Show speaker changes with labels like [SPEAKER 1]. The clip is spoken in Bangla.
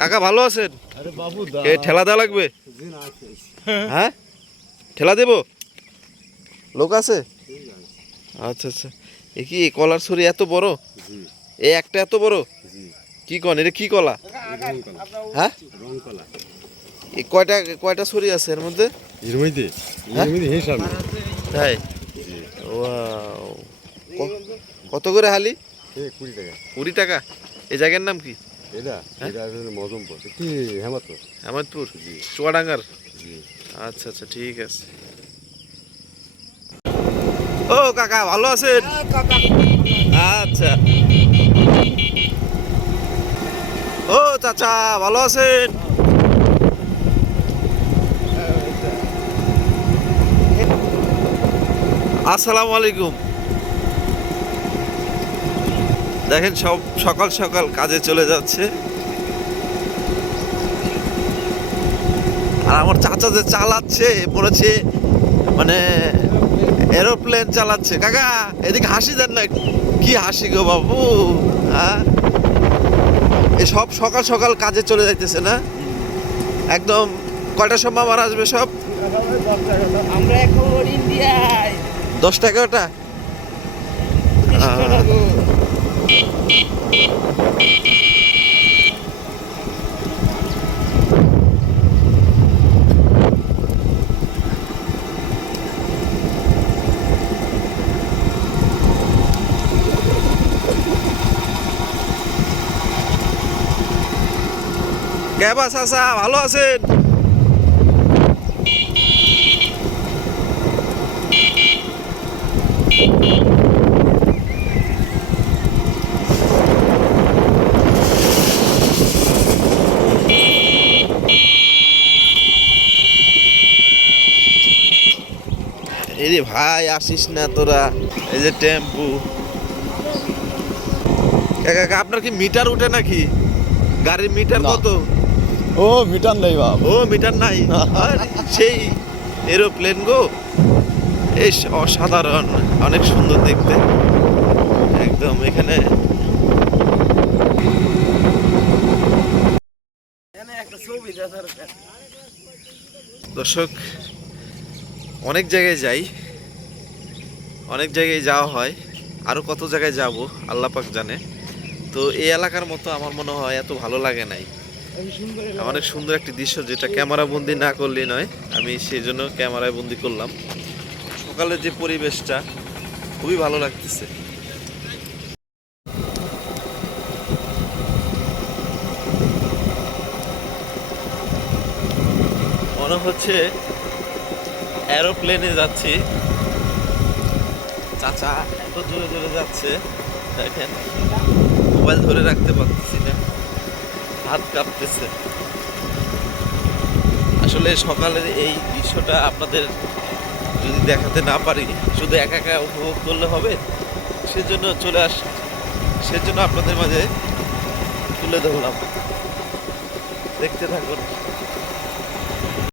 [SPEAKER 1] কাকা ভালো আছেন?
[SPEAKER 2] বাবু
[SPEAKER 1] এ ঠেলা দেওয়া লাগবে? হ্যাঁ? ঠেলা দেবো? লোক আছে? আচ্ছা আচ্ছা। এ কি কলার ছড়ি এত বড়? এ একটা এত বড়? কি কন? এটা কি কলা? হ্যাঁ? এই কয়টা কয়টা ছড়ি আছে এর মধ্যে?
[SPEAKER 2] এর মধ্যে?
[SPEAKER 1] হ্যাঁ? তাই? ওয়াও। কত করে হালি?
[SPEAKER 2] কুড়ি টাকা।
[SPEAKER 1] কুড়ি টাকা। এই জায়গার নাম কি?
[SPEAKER 2] এটা
[SPEAKER 1] হ্যাঁ?
[SPEAKER 2] এটা আসলে মজমপুর কি হেমাতো
[SPEAKER 1] আহমেদপুর চুয়াডাঙ্গার?
[SPEAKER 2] জি।
[SPEAKER 1] আচ্ছা আচ্ছা ঠিক আছে। ও কাকা ভালো আছেন? আচ্ছা। ও চাচা ভালো আছেন? আসসালামু আলাইকুম। দেখেন সব সকাল সকাল কাজে চলে যাচ্ছে। আর আমার চাচা যে চালাচ্ছে হচ্ছে মানে এরোপ্লেন চালাচ্ছে। কাকা এদিকে হাসি দেন না। কি হাসি গো বাবু হ্যাঁ? এ সব সকাল সকাল কাজে চলে যাইতেছে না? একদম কয়টার সময় আমার আসবে সব?
[SPEAKER 3] আমরা এখন ইন্ডিয়ায়।
[SPEAKER 1] দশ টাকা ওটা আহ, কেবা চাচা ভালো আছেন এই রে ভাই আসিস না তোরা। এই যে টেম্পু। কাকা আপনার কি মিটার উঠে নাকি? গাড়ির মিটার। কত?
[SPEAKER 2] ও মিটার নাই বাপ।
[SPEAKER 1] ও মিটার নাই? সেই এরোপ্লেন গো। এই অসাধারণ। অনেক সুন্দর দেখতে। একদম এখানে। দর্শক অনেক জায়গায় যাই। অনেক জায়গায় যাওয়া হয় আরও কত জায়গায় যাব, আল্লাহ পাক জানে। তো এই এলাকার মতো আমার মনে হয় এত ভালো লাগে নাই। অনেক সুন্দর একটি দৃশ্য যেটা ক্যামেরা বন্দি না করলে নয়, আমি সেই জন্য ক্যামেরায় বন্দি করলাম। সকালের যে পরিবেশটা, খুবই ভালো লাগতেছে। মনে হচ্ছে এরোপ্লেনে যাচ্ছি। চাচা এত জোরে জোরে যাচ্ছে। দেখেন, মোবাইল ধরে রাখতে পারতেছি না। হাত কাঁপতেছে। আসলে সকালের এই দৃশ্যটা আপনাদের যদি দেখাতে না পারি, শুধু একা একা উপভোগ করলে হবে, সেজন্য চলে আস, সেজন্য আপনাদের মাঝে তুলে ধরলাম। দেখতে থাকুন।